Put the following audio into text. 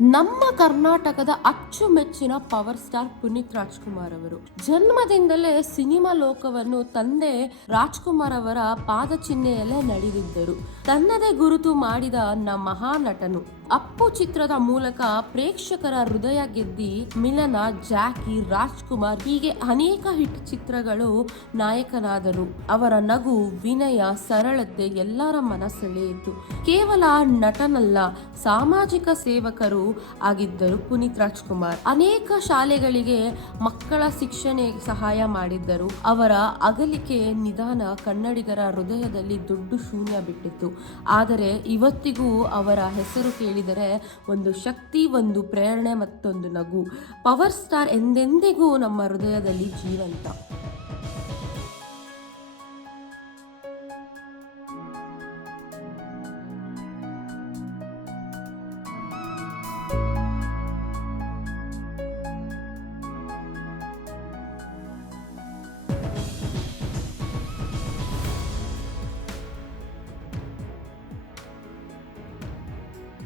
ನಮ್ಮ ಕರ್ನಾಟಕದ ಅಚ್ಚುಮೆಚ್ಚಿನ ಪವರ್ ಸ್ಟಾರ್ ಪುನೀತ್ ರಾಜ್ಕುಮಾರ್ ಅವರು. ಜನ್ಮದಿಂದಲೇ ಸಿನಿಮಾ ಲೋಕವನ್ನು ತಂದೆ ರಾಜ್ಕುಮಾರ್ ಅವರ ಪಾದಚಿಹ್ನೆಯಲ್ಲೇ ನಡೆದಿದ್ದರು. ತನ್ನದೇ ಗುರುತು ಮಾಡಿದ ನ ಮಹಾನಟನು. ಅಪ್ಪು ಚಿತ್ರದ ಮೂಲಕ ಪ್ರೇಕ್ಷಕರ ಹೃದಯ ಗೆದ್ದಿ ಮಿಲನ, ಜಾಕಿ, ರಾಜ್ಕುಮಾರ್ ಹೀಗೆ ಅನೇಕ ಹಿಟ್ ಚಿತ್ರಗಳು ನಾಯಕನಾದರು. ಅವರ ನಗು, ವಿನಯ, ಸರಳತೆ ಎಲ್ಲರ ಮನಸೆಳೆಯಿತು ಕೇವಲ ನಟನಲ್ಲ ಸಾಮಾಜಿಕ ಸೇವಕರು ಆಗಿದ್ದರು ಪುನೀತ್ ರಾಜ್ಕುಮಾರ್. ಅನೇಕ ಶಾಲೆಗಳಿಗೆ ಮಕ್ಕಳ ಶಿಕ್ಷಣೆ ಸಹಾಯ ಮಾಡಿದ್ದರು. ಅವರ ಅಗಲಿಕೆ ನಿಧಾನ ಕನ್ನಡಿಗರ ಹೃದಯದಲ್ಲಿ ದೊಡ್ಡ ಶೂನ್ಯ ಬಿಟ್ಟಿತ್ತು. ಆದರೆ ಇವತ್ತಿಗೂ ಅವರ ಹೆಸರು ಕೇಳಿದರೆ ಒಂದು ಶಕ್ತಿ, ಒಂದು ಪ್ರೇರಣೆ ಮತ್ತೊಂದು ನಗು. ಪವರ್ ಸ್ಟಾರ್ ಎಂದೆಂದಿಗೂ ನಮ್ಮ ಹೃದಯದಲ್ಲಿ ಜೀವಂತ.